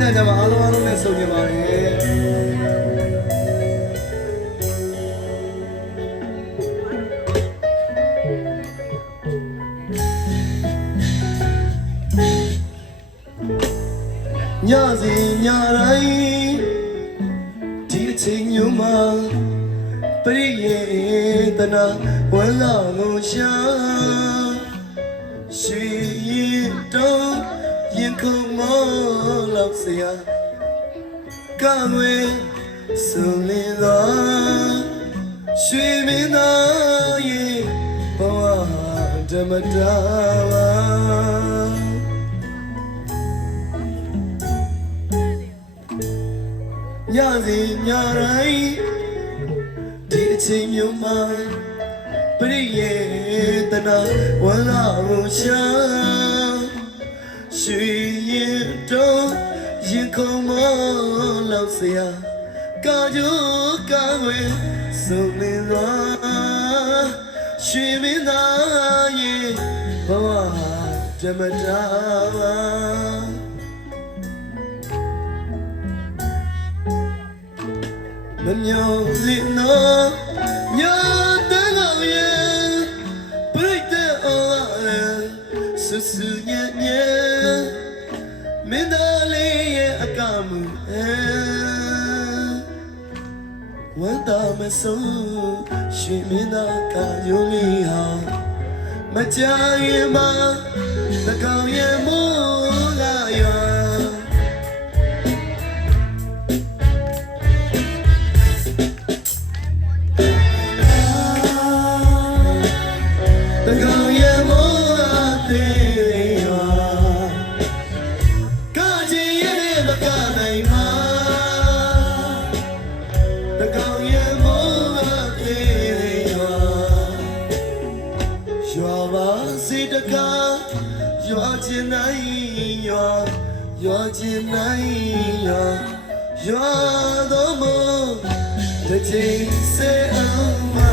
ညကြမှာအားလုံးနဲ့ဆုံနေပါတယ်ညစီညတိုင်းဒီအချိန်မျိုးမှာပရိယေတနာဝမ်းလာကိုရှာရှိရင်တော့ရင်ခုန်မောလောက်စရာကငွေဆုံလင်းသွားရွှေမင်းသားရဲ့ဘဝဓမ္မတာပါညစီညတိုင်းဒီအချိန်မျိုးမှာပရိယေတနာဝမ်းလာကိုရှာရွှေရင်တော့ရင်ခုန်မောလောက်စရာကာကြိုးကာဝဲစုံလင်းသွားရွှေမင်းသားရဲ့ဘဝဓမ္မတာပါမမျောလင်းတော့ညတဲ့ကောင်ရဲ့ပြိတ္တအော်ဆူဆူညံ့ညံ့မင်းသားလေးရဲ့အကမှုဝမ်းသာမဆုံးရှင်မင်းသားကယုံလေးဟာမကြရင်မသကောင်ရဲ့မိုးလာရွာသကောင်ရဲ့မိုးလာသေးရွာကကြည်ရဲ့မကနိုင်မှာသကောင်ရဲ့မိုးလာသေးရွာရွာပါစေတကားရွာချင်နိုင်ရွာချင်နိုင်ရွာတော်မို့တစ်ချိန်စေအောင်မှာ